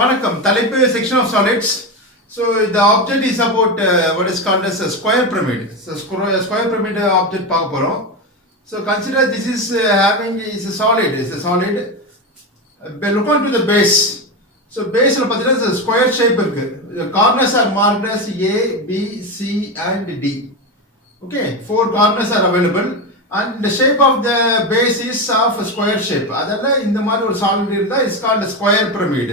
வணக்கம் தலைப்பு section of solids. So the object is about what is called as a square pyramid. So square pyramid object பார்க்க போறோம். So consider this is is a solid. It's a solid. Look on to the base. So base ல பார்த்தீங்கன்னா square shape இருக்கு. The corners are marked as A, B, C and D. Okay, 4 corners are available. And the shape of the base is of a square shape. அதனால இந்த மாதிரி ஒரு solid இருந்தா is called a square pyramid.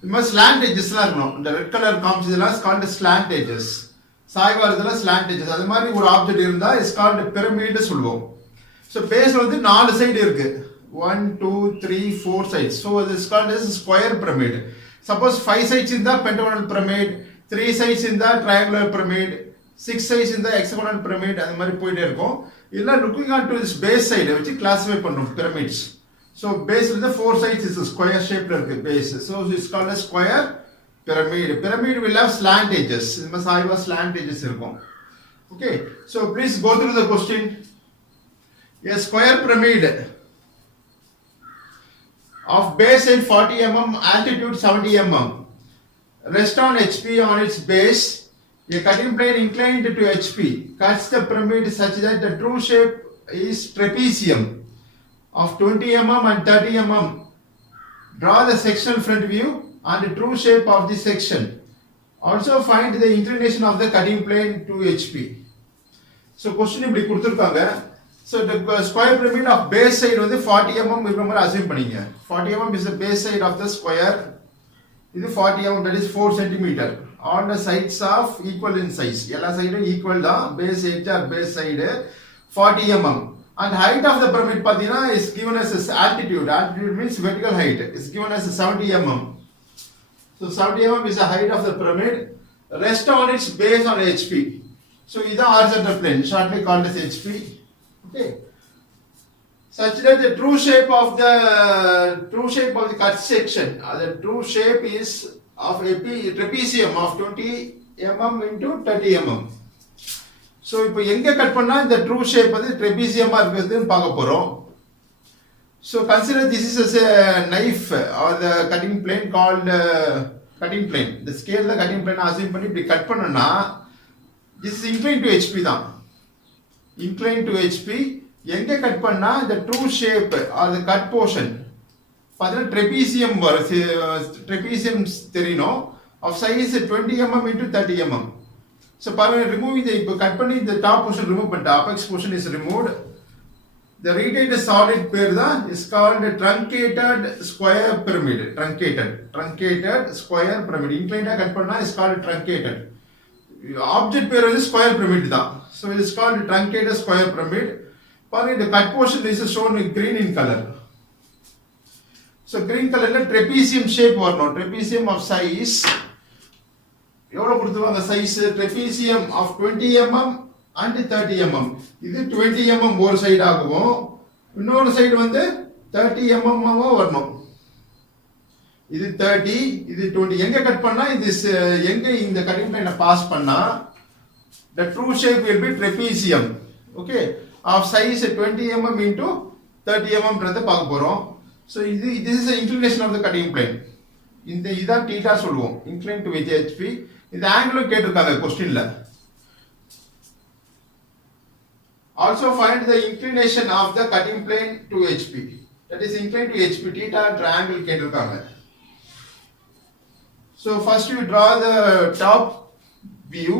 இது மாதிரி slant edges எல்லாம் இருக்கணும். இந்த ரெட் கலர் காமிச்சதெல்லாம் is called slant edges. சாய்வா இருந்தெல்லாம் slant edges. அது மாதிரி ஒரு ஆப்ஜெக்ட் இருந்தா is called pyramid சொல்லுவோம். So பேஸ்ல வந்து 4 சைடு இருக்கு. 1 2 3 4 sides. So it is called as square pyramid. Suppose 5 sides இருந்தா pentagonal pyramid, 3 sides இருந்தா triangular pyramid, 6 sides இருந்தா hexagonal pyramid அந்த மாதிரி போயிட்டே இருக்கும். இல்ல looking onto this base side which classify பண்றோம் pyramids. So base with the 4 sides is a square shaped base. So it's called a square pyramid. Pyramid will have slant edges. It must have slant edges இருக்கும். Okay. So please go through the question. A square pyramid of base height 40 mm, altitude 70 mm. Rest on HP on its base. A cutting plane inclined to HP cuts the pyramid such that the true shape is trapezium of 20 mm and 30 mm. Draw the sectional front view and the true shape of the section. Also find the inclination of the cutting plane to HP. So question இப்படி கொடுத்திருக்காங்க. So the square pyramid of base side வந்து 40 mm இருக்கிற மாதிரி assume பண்ணீங்க. 40 mm is the base side of the square. இது 40 mm, that is 4 cm. All the sides of equal in size. எல்லா சைடும் equal தான். Base edge or base side 40 mm. And height of the pyramid பாத்தீங்கன்னா is given as altitude. Altitude means vertical height. Is given as 70 mm. So 70 mm is the height of the pyramid. Rest on its base on HP. So இதான் horizontal plane, shortly called as HP. Okay. Such that the true shape of the cut section, the true shape is of a trapezium of 20 mm into 30 mm. So இப்போ எங்க கட் பண்ணா இந்த true shape வந்து ட்ரெபீசியமா இருக்குதுன்னு பார்க்க போறோம். So consider this is as a knife or the cutting plane called cutting plane. The scale the cutting plane assume பண்ணி இப்படி கட் பண்ணனா this is inclined to HP தான். Inclined to HP எங்க கட் பண்ணா the true shape or the cut portion பார்த்தா trapezium trapezium தெரியணும் of size 20 mm into 30 mm. So removing the cut பண்ணி the top portion remove பண்ணிட்டு apex portion is removed. The retained solid pair தான் is called truncated square pyramid. Truncated square pyramid. Inclined cut பண்ணா is called truncated. Object pair is square pyramid தான். So it is called truncated square pyramid. The cut portion is shown in green in color. So green color trapezium shape வரணும். Trapezium of size எவ்வளவு கொடுத்துருவாங்க size trapezium of 20 mm and 30 mm. இது 20 mm ஒரு சைடு ஆகும், இன்னொரு சைடு வந்து 30 mm வரணும். இது 30, இது 20. எங்க கட் பண்ணா இது எங்க இந்த கட்டிங் லைனை பாஸ் பண்ணா the true shape will be trapezium. Okay, of size 20 mm into 30 mm ன்றத பார்க்க போறோம். So this is the inclination of the cutting plane. இந்த இதான் θ சொல்லுவோம், inclined to HP. இந்த ஆங்கிள் கேட்டிருக்காங்க क्वेश्चनல. Also find the inclination of the cutting plane to HP. That is inclined to HP. θ triangle கேட்டிருக்காங்க. So first you draw the top view.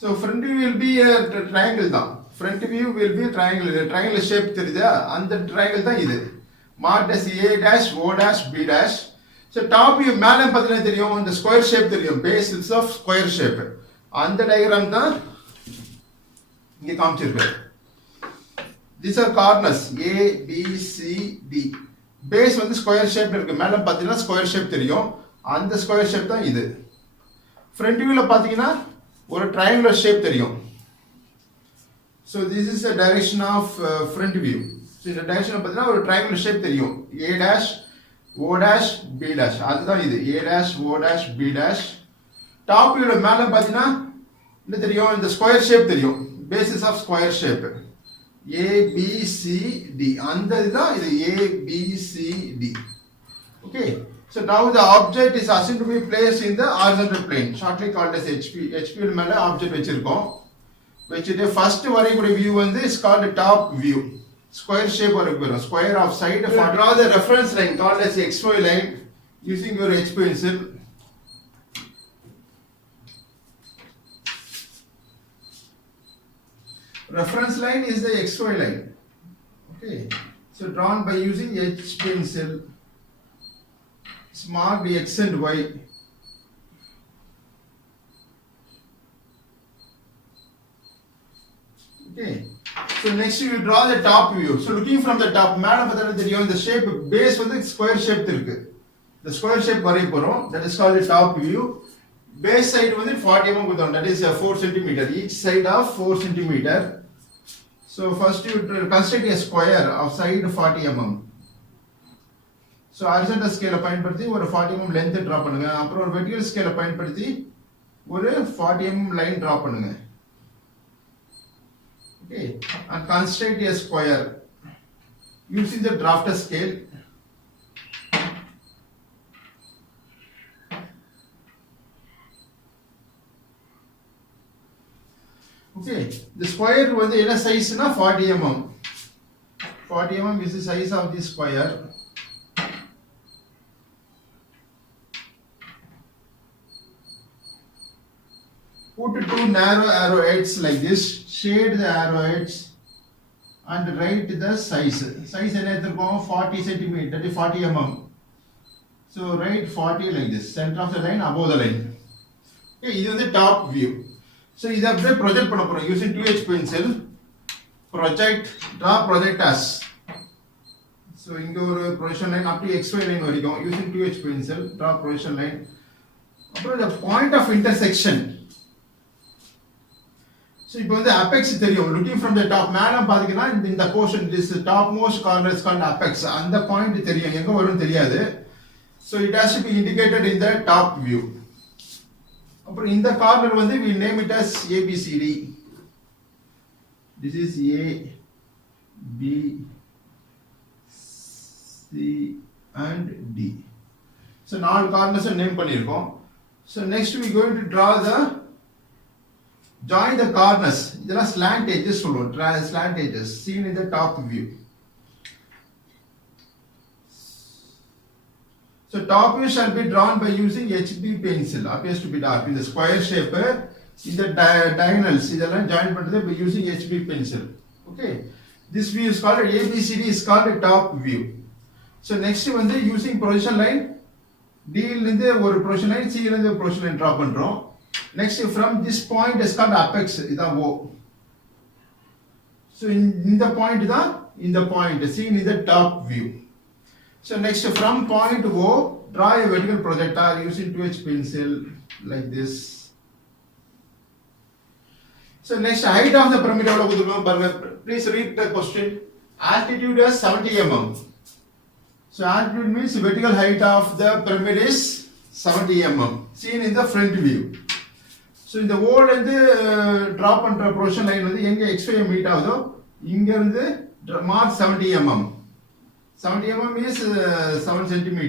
So front view will be a triangle தான். Front view will be triangle. Triangle shape தெரியுதா? அந்த triangle தான் இது. Marked as A dash, O dash, B dash. So top view மேலே பார்த்தீங்கன்னா தெரியும், இந்த square shape தெரியும். Base is of square shape. அந்த diagram தான் இங்க காமிச்சிருக்கு. These are corners A, B, C, D. Base வந்து ஸ்கொயர் ஷேப் இருக்கு. மேலே பார்த்தீங்கன்னா ஸ்கொயர் ஷேப் தெரியும். அந்த ஸ்கொயர் ஷேப் தான் இது. Front viewல பார்த்தீங்கன்னா ஒரு triangular shape தெரியும். So this is the direction of front view. So இந்த direction பார்த்தீங்கன்னா ஒரு triangular shape தெரியும். A dash, O dash, B dash. அதுதான் இது A dash, O dash, B dash. Top viewல மேல பார்த்தீங்கன்னா என்ன தெரியும், இந்த ஸ்கொயர் ஷேப் தெரியும். Basis of square shape. ABCD. அந்த இதுதான் இது ABCD. Okay. So now the object is assumed to be placed in the horizontal plane, shortly called as HP. HP மேல object வச்சிருக்கோம். வச்சிட்டு first வரையக்கூடிய view வந்து is called top view. Square shape வரும். Square of side. Draw the reference line called as XY line using your H pencil. Reference line is the XY line. Okay. So drawn by using H pencil. It's marked X and Y. Okay. So next you draw the top view. So looking from the top, மேல பார்த்தா தெரியும் the shape base வந்து square shape இருக்கு. The square shape வரைய போறோம். That is called the top view. Base side வந்து 40 mm கொடுத்தோம். That is 4 cm. Each side of 4 cm. So first you construct a square of side 40 mm. So horizontal scale பயன்படுத்தி ஒரு 40 mm length draw பண்ணுங்க. அப்புறம் ஒரு vertical scale பயன்படுத்தி ஒரு 40 mm line draw பண்ணுங்க. Okay, and construct a square using the drafter scale. Okay, the square வந்து என்ன size-னா 40 mm. 40 mm is the size of the square. Put two narrow arrowheads like this. Shade the arrowheads and write the size. Size என்ன எடுத்துப்போம் 40 cm, that is 40 mm. So write 40 like this. Center of the line above the line. Okay, இது வந்து top view. So இதை அப்படியே project பண்ண போறோம் using 2H pencil. Project, draw project as. So இங்க ஒரு projection line up to XY line வரைக்கும் using 2H pencil. Draw projection line. அப்புறம் the point of intersection. So இப்போ வந்து apex தெரியும். Looking from the top, மேல பாத்தீங்கன்னா இந்த portion, this topmost corner is called apex. அந்த point தெரியும், எங்க வரும் தெரியாது. So it has to be indicated in the top view. அப்புறம் இந்த corner வந்து we name it as ABCD. This is A, B, C and D. So நாலு corners name பண்ணிருக்கோம். So next we going to draw the join the corners. இதெல்லாம் slant edges சொல்லுவோம். Slant edges seen in the top view. So top view shall be drawn by using HB pencil. Appears to be dark in the square shape. In the diagonals இதெல்லாம் join பண்றது by using HB pencil. Okay. This view is called ABCD is called a top view. So next வந்து using projection line. D ல இருந்து ஒரு projection line, C ல இருந்து ஒரு projection line draw பண்றோம். Next from this point is called apex. இதான் O. So in the point தான் இந்த point seen in the top view. So next from point O, draw a vertical projectile using 2H pencil like this. So next height of the pyramid எவ்வளவு கொடுத்திருக்கோம் பாருங்க. Please read the question. Altitude is 70 mm. So altitude means vertical height of the pyramid is 70 mm seen in the front view. So இந்த O ல இருந்து draw பண்ற projection line வந்து எங்க XY meet ஆகுதோ இங்க இருந்து mark 70 mm. 70 mm is 7 cm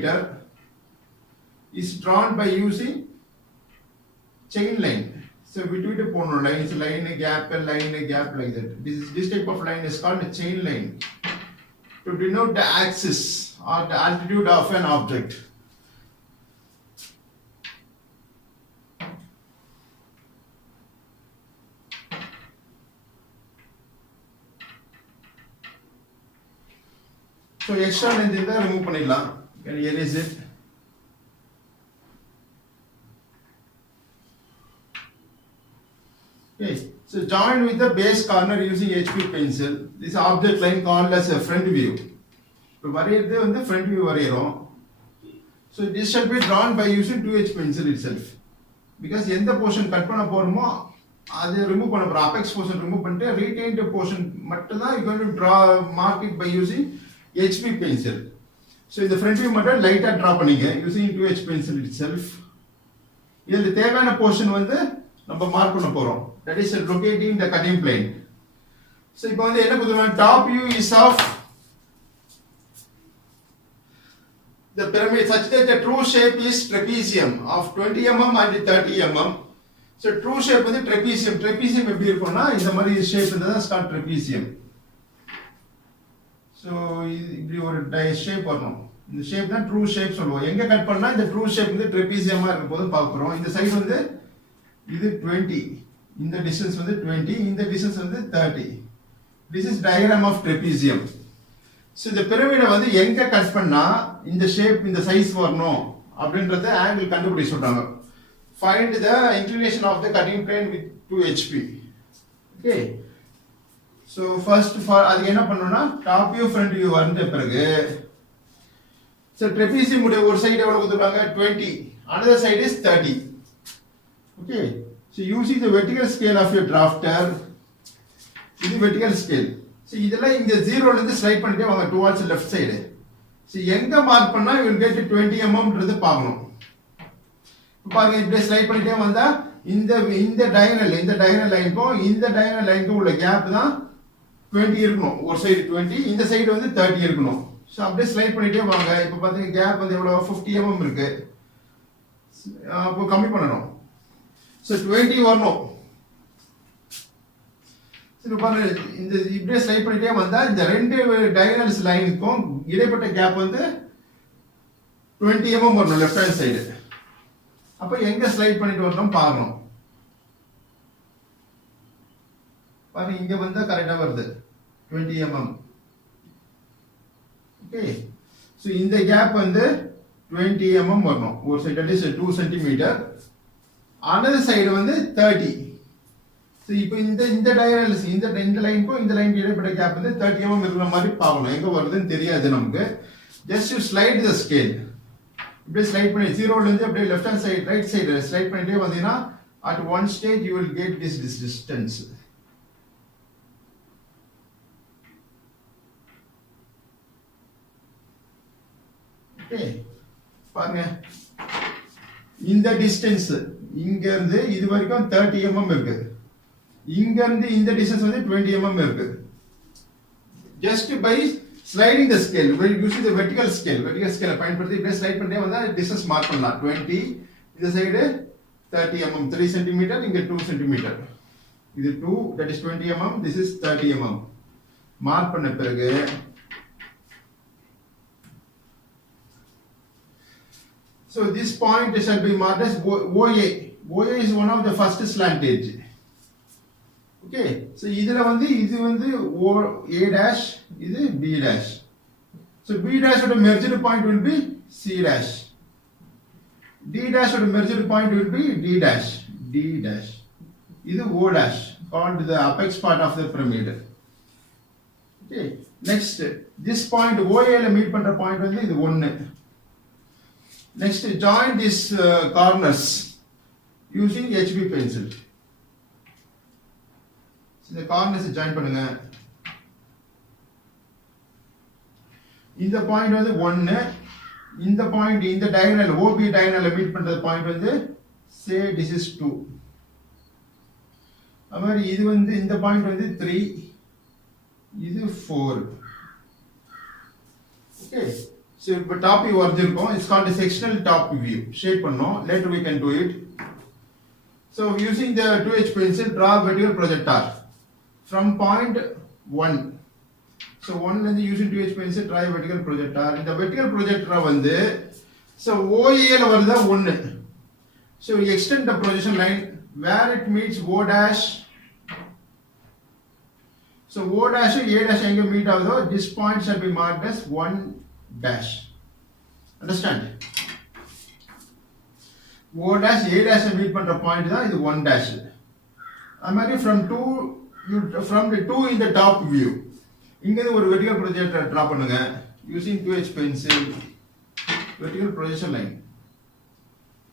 is drawn by using chain line. So between the lines, line gap like that. This type of line is called a chain line to denote the axis or the altitude of an object. So extra length இருந்தா remove பண்ணிடலாம். You can erase it. Okay. So join with the base corner using HB pencil. This object line called as a front view. இப்போ வரையிறது வந்து front view வரையறோம். So this shall be drawn by using 2H pencil itself. Because எந்த portion cut பண்ண போறோமோ அது remove பண்ண போறோம். Apex portion remove பண்ணிட்டு retained portion மட்டும் தான் you going to draw mark it by using HB pencil. So இந்த front view மட்டும் லைட்டா டிரா பண்ணீங்க using 2H pencil itself. இதுல தேவையான portion வந்து நம்ம மார்க் பண்ண போறோம். That is locating the cutting plane. So இப்போ வந்து என்ன கொடுத்துருக்காங்க, top view is of the pyramid such that the true shape is trapezium of 20 mm and 30 mm. So true shape வந்து trapezium. Trapezium எப்படி இருக்கும்னா இந்த மாதிரி shape இருந்தா தான் called trapezium. So இப்படி ஒரு shape வரணும். இந்த shape தான் true shape சொல்லுவோம். எங்க கட் பண்ணா இந்த true shape வந்து trapezium-ஆ இருக்கும் போது பார்க்கறோம். இந்த சைடு வந்து இது 20. இந்த distance வந்து 20, இந்த distance வந்து 30. This is diagram of trapezium. So இந்த பிரமிடை வந்து எங்க கட் பண்ணா இந்த ஷேப் இந்த சைஸ் வரணும் அப்படின்றத ஆங்கிள் கண்டுபிடி சொல்றாங்க. Find the inclination of the cutting plane with 2 HP. Okay. So first for அது என்ன பண்ணனும்னா top view front view வந்த பிறகு so trapezium உடைய ஒரு சைடு எவ்வளவு கொடுத்திருக்காங்க 20, another side is 30. Okay. So using the vertical scale of your drafter, இது vertical scale. So இதெல்லாம் இந்த 0 ல இருந்து ஸ்லைட் பண்ணிட்டே வாங்க towards left side. So எங்க மார்க் பண்ணா you will get 20 mm ன்றது பார்க்கணும். பாருங்க இப்படி ஸ்லைட் பண்ணிட்டே வந்தா இந்த டயகனல் லைனுக்கும் இந்த டயகனல் லைனுக்கும் உள்ள கேப் தான் 20 இருக்கணும். ஒரு சைடு 20, இந்த சைடு வந்து 30 இருக்கணும். சோ அப்படியே ஸ்லைட் பண்ணிட்டே வாங்க. இப்போ பாத்தீங்க கேப் வந்து எவ்வளவு 50 mm இருக்கு. அப்போ கம்மி பண்ணனும். சோ 20 வரணும். சோ பாருங்க இந்த இப்படியே ஸ்லைட் பண்ணிட்டே வந்தா இந்த ரெண்டு டயகனல்ஸ் லைனுக்கும் இடைப்பட்ட கேப் வந்து 20 mm வரணும் லெஃப்ட் ஹேண்ட் சைடு. அப்ப எங்க ஸ்லைட் பண்ணிட்டு வரணும் பார்க்கணும். பாருங்க இங்க வந்தா கரெக்ட்டா வருது 20 mm. ஓகே. சோ இந்த கேப் வந்து 20 mm வரணும். ஒரு side that is 2 cm. another side வந்து 30. சோ இப்போ இந்த டயகனல்ஸ் இந்த லைனுக்கும் இந்த லைனுக்கு இடைப்பட்ட கேப் வந்து 30 mm இருக்கிற மாதிரி பார்க்கணும். எங்க வருதுன்னு தெரியாது நமக்கு. Just you slide the scale. இப்படி ஸ்லைட் பண்ணி 0 ல இருந்து அப்படியே left hand side right side slide பண்ணிட்டே வந்தீங்கன்னா at one stage you will get this distance. Okay. பாருங்க இந்த டிஸ்டன்ஸ் இங்க இருந்து இது வரைக்கும் 30 mm இருக்கு. இங்க இருந்து இந்த டிஸ்டன்ஸ் வந்து 20 mm இருக்கு. Just by sliding the scale, when using the vertical scale பயன்படுத்தி இப்படியே ஸ்லைட் பண்ணிட்டே வந்தா டிஸ்டன்ஸ் மார்க் பண்ணலாம். 20, இந்த சைடு 30 mm, 3 cm, இங்க 2 cm. இது 2, that is 20 mm, this is 30 mm. Mark பண்ண பிறகு so this point shall be marked as OA. OA is one of the first slant edge. Okay, so இதுல வந்து இது வந்து A dash, இது B dash. So B dash ஓட merged point will be C dash. D dash ஓட merged point will be D dash. இது O dash, called the apex part of the pyramid. Okay, next this point OA ல மீட் பண்ற பாயிண்ட் வந்து இது 1. Next join these corners using HB pencil. இந்த corners join பண்ணுங்க. இந்த பாயிண்ட் வந்து 1, இந்த பாயிண்ட் இந்த டயகனல் OB டயகனல்ல மீட் பண்ற பாயிண்ட் வந்து say this is 2. அப்புறம் இது வந்து இந்த பாயிண்ட் வந்து 3, இது 4. Okay, so இப்போ டாப் வியூ வரைஞ்சிருக்கோம். It's called a sectional top view. Shade பண்ணோம். Later we can do it. So using the 2H pencil, draw vertical projector from point 1. So 1 ல இருந்து using 2H pencil try vertical projector. இந்த vertical projector வந்து so OA ல வருதா 1. So you extend the projection line where it meets O dash. So O dash and A dash எங்க மீட் ஆகுதோ this point shall be marked as 1 dash. Understand? O dash A dash meet பண்ற பாயிண்ட் தான் இது 1 dash. I mean from the 2 in the top view. இங்க இருந்து ஒரு vertical projector draw பண்ணுங்க using 2H pencil. Vertical projection line.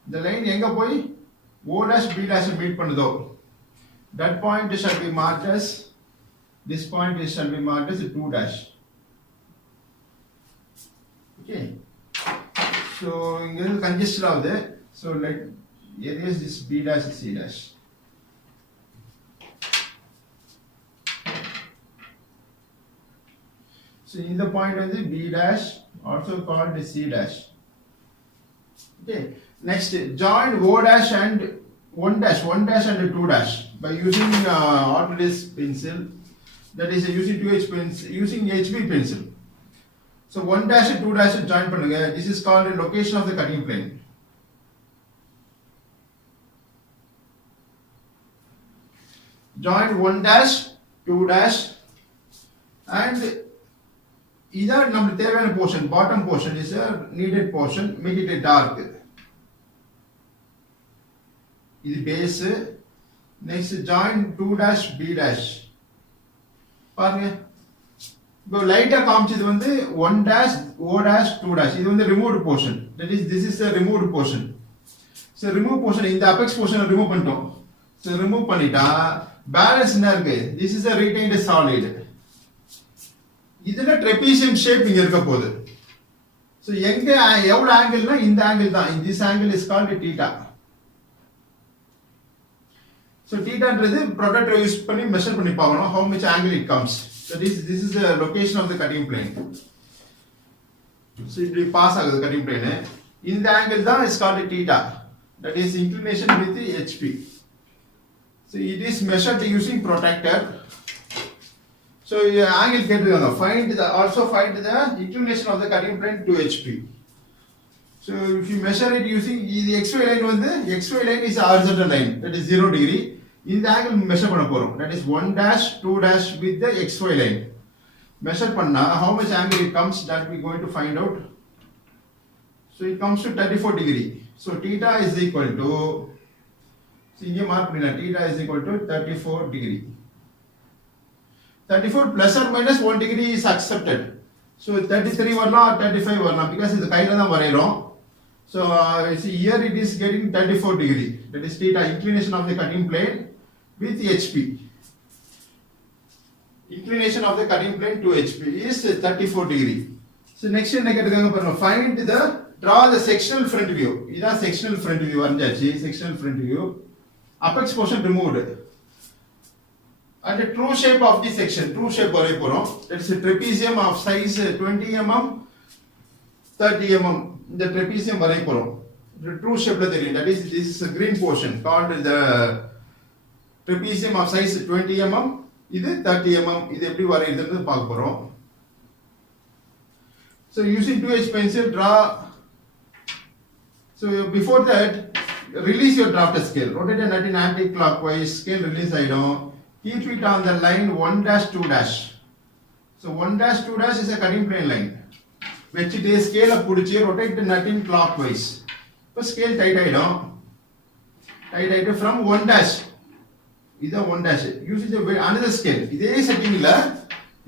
இந்த line எங்க போய் O dash B dash meet பண்ணுதோ that point shall be marked as this point shall be marked as 2 dash. Okay, so இங்க இருந்து congested ஆகுது. So let erase this B dash C dash. So in the point வந்து B dash, also called C dash. Okay, next join O dash and 1 dash and 2 dash by using Autodesk pencil, that is using 2H pencil, using HB pencil. So 1 dash and 2 dash join பண்ணுங்க. This is called the location of the cutting plane. Join 1 dash, 2 dash, and either நம்ம தேவையான portion, bottom portion is a needed portion, make it a dark. இது base. Next join 2 dash, B dash. பாருங்க, இப்போ லைட்டா காமிச்சது வந்து 1 dash, O dash, 2 dash. இது வந்து removed portion. That is, this is a removed portion. So remove portion, இந்த apex portion remove பண்ணிட்டோம். So remove பண்ணிட்டா balance என்ன இருக்கு? This is a retained solid. இதுல trapezium shape இங்க இருக்க போகுது. So எங்க எவ்வளவு ஆங்கிள்னா இந்த ஆங்கிள் தான். This angle is called theta. So thetaன்றது protractor யூஸ் பண்ணி மெஷர் பண்ணி பார்க்கணும் how much angle it comes. So this is the location of the cutting plane. So it will pass ஆகுது cutting plane. இந்த angle தான் is called theta. That is inclination with the HP. So it is measured using protractor. So angle கேட்டிருக்காங்க. Also find the inclination of the cutting plane to HP. So if you measure it using the XY line வந்து XY line is a horizontal line, that is 0 degree. இந்த angle measure பண்ண போறோம், that is 1 dash 2 dash with the XY line. Measure பண்ணா how much angle it comes, that we going to find out. So it comes to 34 degree. So theta is equal to, so இங்கே மார்க் பண்ணிடலாம், theta is equal to 34 degree. 34 plus or minus 1 degree is accepted. So 33 வரலாம் 35 வரலாம், because இது கையில தான் வரையறோம். So see here it is getting 34 degree, that is theta, inclination of the cutting plane with HP. Inclination of the cutting plane to HP is 34 degree. So next என்ன கேட்டிருக்காங்க பாருங்க, find the, draw the sectional front view. இதான் sectional front view வரைஞ்சாச்சு, sectional front view. Apex portion removed. And the true shape of the section, true shape வரைய போறோம். That is a trapezium of size 20 mm, 30 mm. இந்த trapezium வரைய போறோம். The true shape ல தெரியும். That is, this is a green portion called the trapezium of size 20 mm. இது 30 mm. இது எப்படி வரையிறதுன்னு பார்க்க போறோம். So using 2H pencil draw. So before that, release your drafter scale. Rotate it in anti-clockwise. Scale release ஆயிடும். Keep it on the line 1 dash 2 dash. So 1 dash 2 dash is a cutting plane line. வச்சுட்டு ஸ்கேலை பிடிச்சி ரொட்டேட் நட்டின் clock wise. இப்போ scale tight ஆகிடும். டைட் ஆகிட்டு ஃப்ரம் 1 dash, இதுதான் 1 dash. Use another scale. இதே செட்டிங்கில்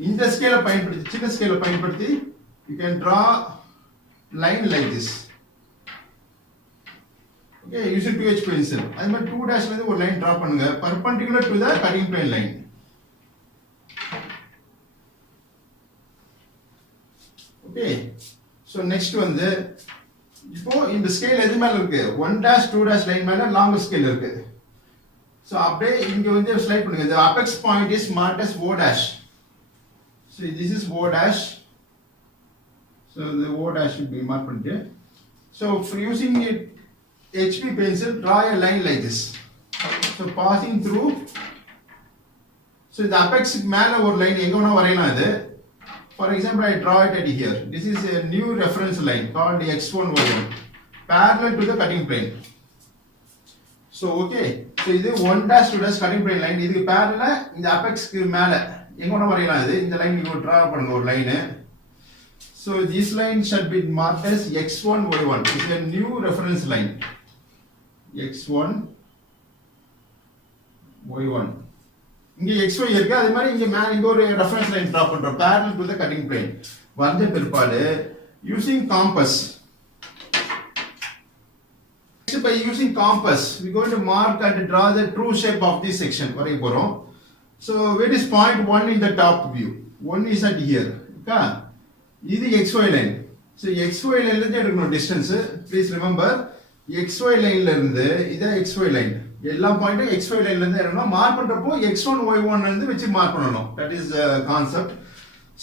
இந்த ஸ்கேலை பயன்படுத்தி, சின்ன ஸ்கேலை பயன்படுத்தி you can draw line like this. Okay, using 2H pencil. அது மாதிரி 2 dash வந்து ஒரு லைன் டிரா பண்ணுங்க, perpendicular to the cutting plane line. Okay, so next வந்து இப்போ இந்த ஸ்கேல் எது மேல இருக்கு, 1 dash 2 dash லைன் மேல லாங் ஸ்கேல் இருக்கு. So அப்படியே இங்க வந்து ஸ்லைட் பண்ணுங்க. The apex point is marked as O dash. So this is O dash. So the O dash should be marked பண்ணிட்டு, so for using it HP pencil, draw a line like this. So passing through, so the apex மேல ஒரு லைன் எங்க வேணா வரையலாம் இது. For example, I draw it at here. This is a new reference line called X1 Y1, parallel to the cutting plane. So okay, so இது 1 dash 2 dash cutting plane line. இதுக்கு parallel இந்த apex மேல எங்க வேணா வரையலாம் இது. இந்த லைன் நீங்க draw பண்ணுங்க ஒரு line. So this line should be marked as X1 Y1. It's a new reference line. X1 Y1. இங்க XY இருக்கு, அதே மாதிரி இங்க மேல இங்க ஒரு ரெஃபரன்ஸ் லைன் டிரா பண்றோம் parallel to the cutting plane. வந்த பிற்பாடு using compass. By using compass we are going to mark and draw the true shape of this section வரைய போறோம். So where is point 1 in the top view? 1 is at here. Okay, இது XY line. So XY line ல இருந்து எடுக்கணும் distance. Please remember, XY line ல இருந்து இது XY line. எல்லா பாயிண்டும் XY line ல இருந்து எடுக்கணும். மார்க் பண்றப்போ X1 Y1 ல இருந்து வெச்சு மார்க் பண்ணனும். That is the concept.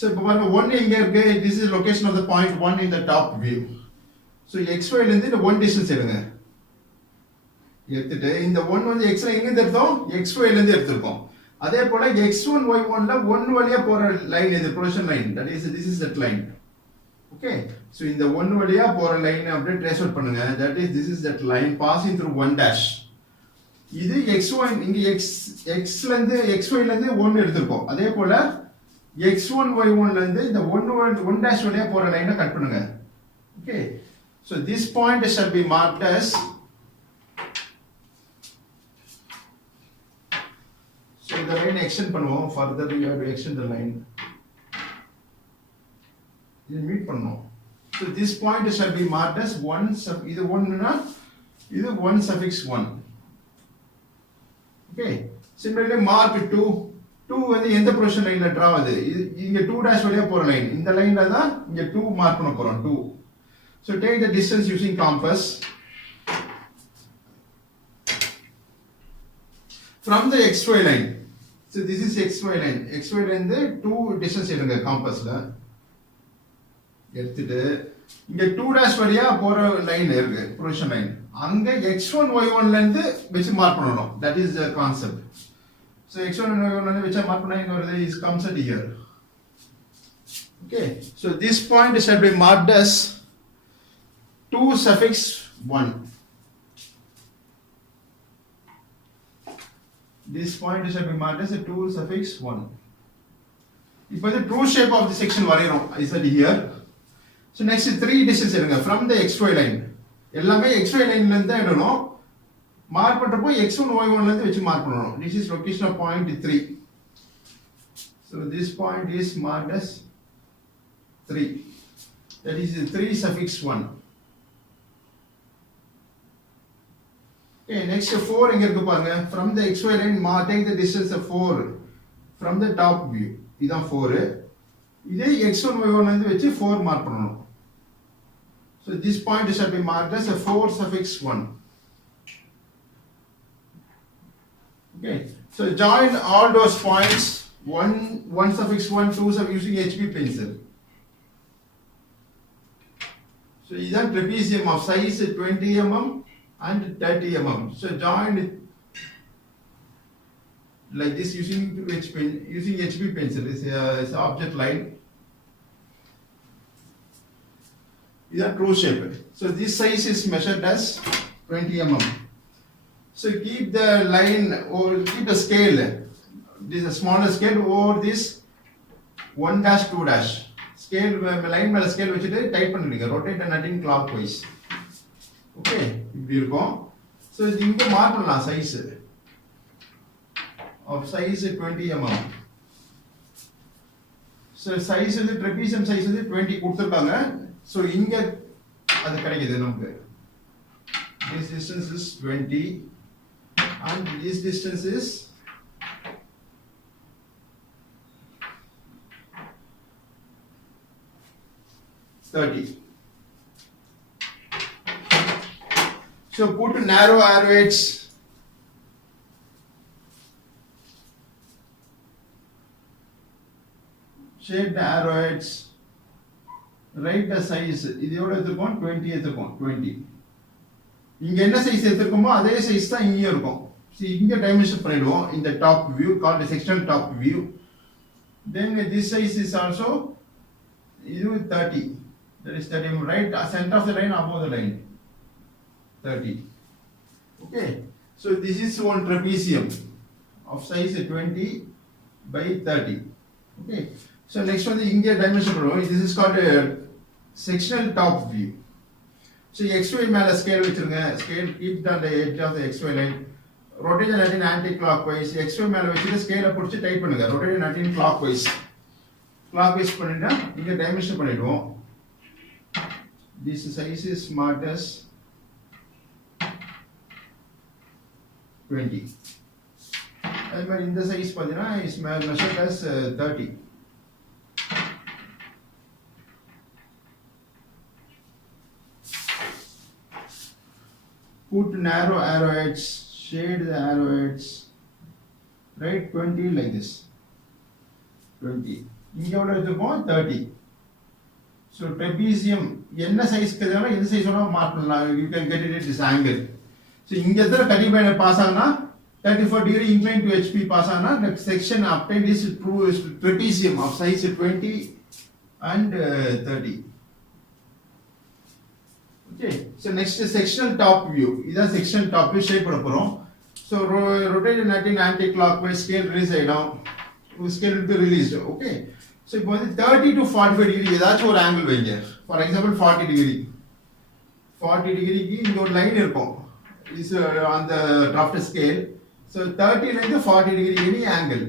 So இப்போ பாருங்க 1 எங்க இருக்கு, this is location of the point 1 in the top view. So xy ல இருந்து இந்த 1 distance எடுங்க, எடுத்துட்டு இந்த 1 வந்து x ல எங்க இருந்து எடுத்தோம், xy ல இருந்து எடுத்துறோம். அதே போல x1 y1 ல 1 வழியா போற லைன் இது projection line, that is this is that line. Okay, so இந்த 1 வழியா போற லைன் அப்படியே ட்ரேஸ் அவுட் பண்ணுங்க, that is this is that line passing through 1 dash. இது x1 இங்க x ல இருந்து xy ல இருந்து 1 எடுத்துறோம். அதே போல x1 y1 ல இருந்து இந்த 1 dash வழியா போற லைனை கட் பண்ணுங்க. Okay, so this point shall be marked as, so the line extend பண்ணுவோம், further you have to extend the line, இது மீட் பண்ணனும். So this point shall be marked as 1 இது 1 னா இது 1 suffix 1. Okay, similarly mark 2 வந்து எந்த பொசிஷன் லைன்ல டிரா ஆகுது, இங்க 2 dash வழியா போற லைன், இந்த லைன்ல தான் இங்க 2 மார்க் பண்ண போறோம் 2. So take the distance using compass from the xy line. So this is xy line, xy ல இருந்து 2 distance எடுங்க காம்பஸ்ல, எடுத்துட்டு இங்க 2 dash வழியா போற லைன் இருக்கு பொசிஷன் லைன், அங்க x1 y1 ல இருந்து வெச்சு மார்க் பண்ணனும், that is the concept. So x1 and y1 ல இருந்து வெச்சு மார்க் பண்ணா இங்க வருது, is comes at here. Okay, so this point shall be marked as 2 suffix 1. This point shall be marked as a 2 suffix 1. இப்போ the true shape of the section வரையறோம், is that here. So next 3 distance எடுங்க from the xy line, எல்லாமே xy line ல இருந்து எடுக்கணும், மார்க் பண்றப்போ x1 y1 ல இருந்து வெச்சு மார்க் பண்ணனும். This is location of point 3. So this point is marked as 3, that is 3 suffix 1. Okay, next 4 எங்க இருக்கு பாருங்க, from the xy line take the distance of 4 from the top view, இதான் 4. இதே x1 y1 ல இருந்து வெச்சு 4 மார்க் பண்ணனும். So this point shall be marked as a 4 suffix 1. Okay, so join all those points 1 suffix 1 2 suffix using HB pencil. So இதான் trapezium of size 20 mm and 30 mm. So join it like this using HB pencil. It's object line. Is a true shape. So this size is measured as 20 mm. So keep the line or keep the scale, this is a smaller scale over this 1 dash 2 dash. Scale line மேல scale வச்சிட்டு டைட் பண்ணிடுங்க, rotate the nutting clockwise. Okay, இப்படி இருக்கும். So இது இங்க மார்க் பண்ணலாம் size of size 20 mm. So size வந்து trapezium size வந்து 20 கொடுத்திருக்காங்க. So இங்க அது கிடைக்குது நமக்கு. This distance is 20 and this distance is 30. So put narrow arrowheads shade the arrowheads, write the size, இது எவ்வளவு எடுத்துக்கோம் 20 எடுத்துக்கோம் 20. இங்க என்ன சைஸ் எடுத்துக்கோமோ அதே சைஸ் தான் இங்க இருக்கும். See இங்க டைமென்ஷன் பண்ணிடுவோம் in the top view called the sectional top view. Then this size is also இது 30, that is 30 right center of the line above the line 30. Okay, so this is one trapezium of size 20 by 30. Okay, so next one இங்க டைமென்ஷன் பண்ணுவோம். This is called a sectional top view. So xy மேல ஸ்கேல் வச்சிருங்க, scale keep on the edge of the xy line, rotate the nutting anti clockwise. xy மேல வச்சிட்டு ஸ்கேலை பிடிச்சு டைட் பண்ணுங்க, rotate the nutting clockwise பண்ணிட்டா இங்க டைமென்ஷன் பண்ணிடுவோம். This size is marked as 20. அதே மாதிரி இந்த சைஸ் பார்த்தீங்கன்னா is measured as 30. Put narrow arrowheads, shade the arrowheads, write 20 like this, 20. இங்க எவ்வளவு எடுத்துருக்கோம் 30. So trapezium என்ன சைஸ் கேக்குறாங்க எந்த சைஸ் வேணா மார்க் பண்ணலாம். You can get it at this angle. So இங்க எத்தனை cutting plane பாஸ் ஆகுனா 34 degree inclined to HP pass ஆகுனா the section obtained is through trapezium of size 20 and 30. Okay, so next is sectional top view. இதான் sectional top view shape பண்ண போறோம். So rotate the nut in anti-clockwise, scale release ஆயிடும். Scale will be released. Okay. So இப்போ வந்து 30 to 45 degree ஏதாச்சும் ஒரு angle வைங்க. For example 40 degree. 40 degreeக்கு இங்க ஒரு line இருக்கும். Is on the draft scale. So 30 ல இருந்து 40 degree any angle.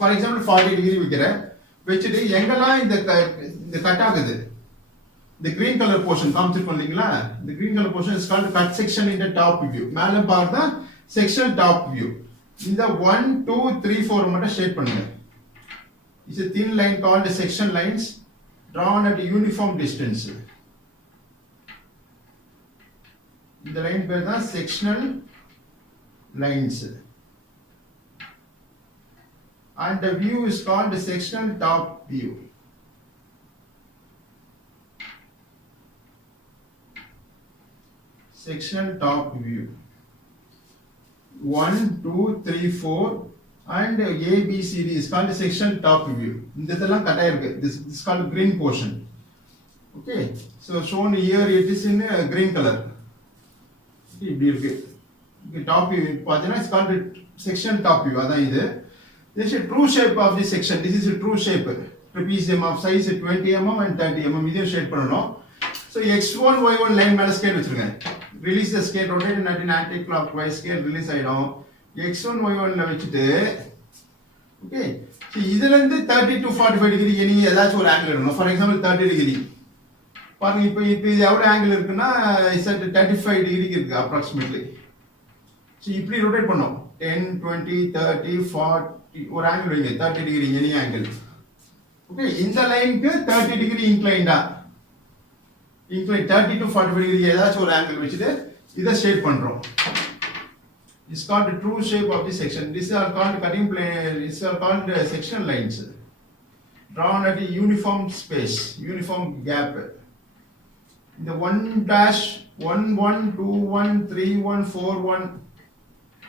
For example 40 degree வைக்கிறேன். வச்சிட்டு எங்கெல்லாம் இந்த கட் ஆகுது. The green color portion காமிச்சிருக்கோம் இல்லீங்களா? The green color portion is called cut section in the top view. மேல பார்த்தா sectional top view. இந்த 1 2 3 4 மட்டும் ஷேட் பண்ணுங்க. It's a thin line called section lines drawn at uniform distance. இந்த லைன் பேர் தான் sectional lines. And the view is called the sectional top view. Sectional top view. 1 2 3 4 and A B C D is called sectional top view. இந்த இதெல்லாம் கட் ஆயிருக்கு. This is called green portion. Okay, so shown here it is in green color. இப்படி இருக்கு. Top view பார்த்தீங்கன்னா it's called section top view. அதான் இது. This is a true shape of this section. This is a true shape. Trapezium of size 20 mm and 30 mm. இதையும் ஷேட் பண்ணணும். So x1 y1 line மேல ஸ்கேல் வச்சிருங்க. Release the scale, rotate the nut in anti-clockwise, scale release ஆயிடும். x1 y1 ல வச்சிட்டு okay, so இதுல இருந்து 30 to 45 degree any ஏதாச்சும் ஒரு angle எடுக்கணும். For example 30 degree. பாருங்க இப்போ இது எவ்வளவு angle இருக்குன்னா is at 35 degree இருக்கு approximately. So இப்படி rotate பண்ணோம். 10 20 30 40 ஒரு angle வைங்க 30 degree any angle. Okay, இந்த லைனுக்கு 30 degree inclined incline 30 to 45 degree ஏதாச்சும் ஒரு angle வச்சிட்டு இத ஷேட் பண்றோம். It's called the true shape of the section. These are called cutting plane. These are called sectional lines drawn at a uniform space, uniform gap. The 1 dash 1 1 2 1 3 1 4 1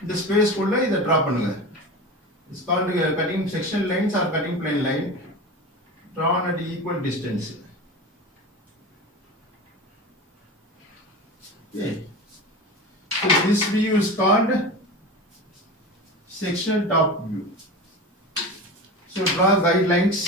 இந்த ஸ்பேஸ் குள்ள இத டிரா பண்ணுங்க. It's called cutting section lines or cutting plane line drawn at equal distance. Okay. So this view is called sectional top view. So draw guidelines.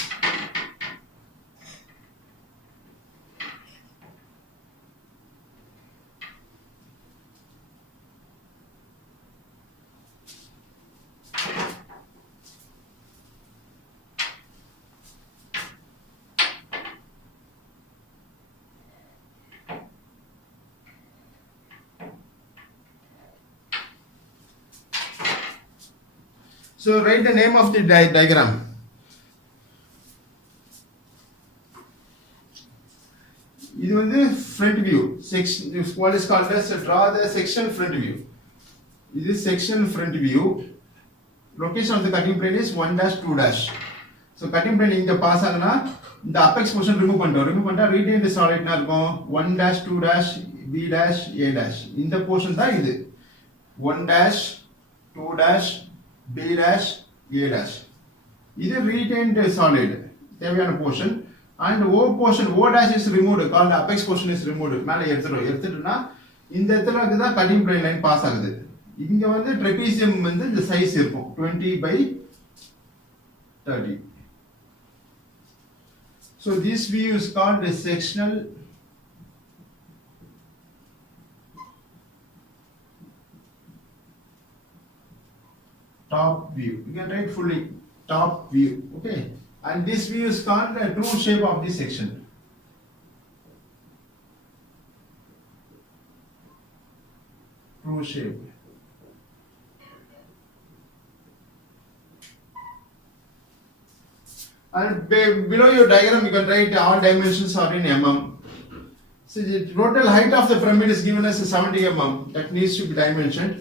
So write the name of the diagram. இது வந்து front view. What is called as draw the section front view. This is section front view. Location of the cutting plane is 1 dash 2 dash. So cutting plane இங்க பாஸ் ஆகுனா இந்த apex portion remove பண்ணிட்டோம். remove பண்ணிட்டா retained solid னா இருக்கும் 1 dash 2 dash B dash A dash. இந்த portion தான் இது 1 dash 2 dash B dash A dash. இது retained solid தேவையான portion and O portion O dash is removed called apex portion is removed மேல எடுத்துட்டோம்னா இந்த இடத்துல தான் cutting plane line பாஸ் ஆகுது. இங்க வந்து trapezium வந்து இந்த சைஸ் இருக்கும் 20 by 30. So this view is called a sectional top view. You can write fully top view. Okay, and this view is called the true shape of this section. True shape. And below your diagram you can write all dimensions are in mm. So the total height of the pyramid is given as 70 mm. That needs to be dimensioned.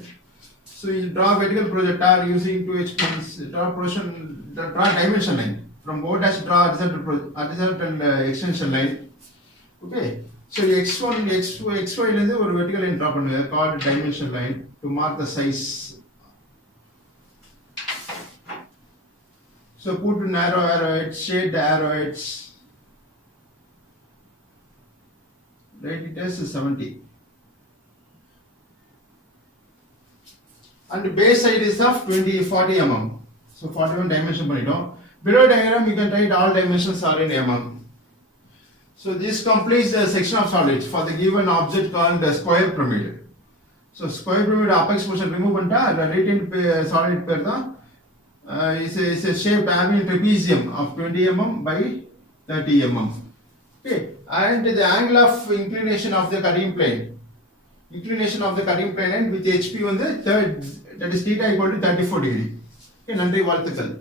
So you draw vertical projectile using 2H pins. Draw dimension line. From O dash draw horizontal extension line. Okay, so x1 xy ல இருந்து ஒரு vertical line draw பண்ணுங்க called dimension line to mark the size. So put narrow arrowheads, shade the arrowheads. Right, it is 70. And the base side is of 40 mm. So 41 dimension பண்ணிட்டோம். Below diagram you can write all dimensions are in mm. So this completes the section of solids for the given object called the square pyramid. So square pyramid apex portion remove பண்ணிட்டா the retained solid பேர் தான் is a shape having trapezium of 20 mm by 30 mm. Okay, and the angle of inclination of the cutting plane. Inclination of the cutting plane and with HP வந்து that is theta equal to 34 degree. Okay, நன்றி வாழ்த்துக்கள்.